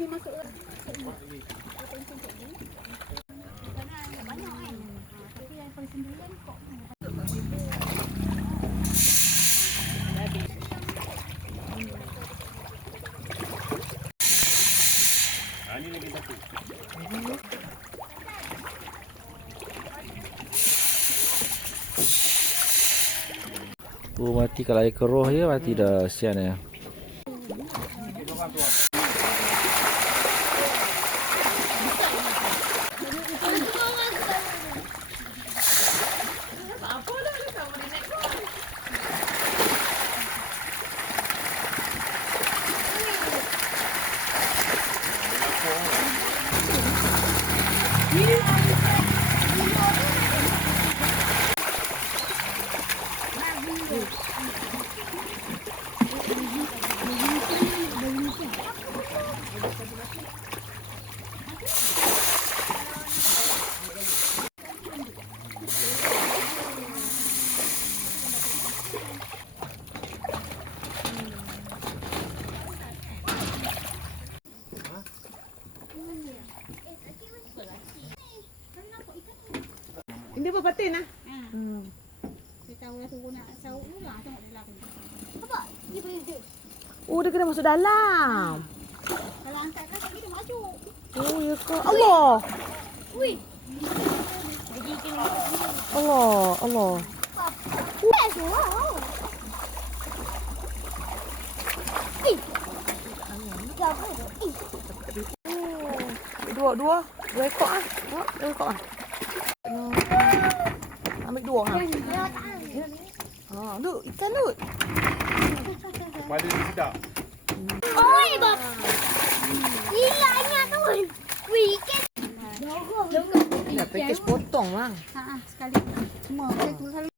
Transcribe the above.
ni masuk. Ini lagi satu. Oh, mati kalau air keruh je mati dah, sian ya. Ini apa patin ah? Saya tahu lah suruh nak sauk dulu lah. Tengok dalam. Apa? Dia boleh. Oh, dia kena masuk dalam. Kalau angkat kan tak boleh masuk. Oh, ya ke? Allah. Ui. Jadi kena. Allah, Allah. Best wow. Eh. Apa tu? Dua ekor ah. Dua ekor ah. Ambil dua ha. Ha, Dut, ikan Dut. Pada dia sedap. Oi, bab. Gilanya tu. Weekend. Dah package potong bang. Ha sekali. Semua saya tu selalu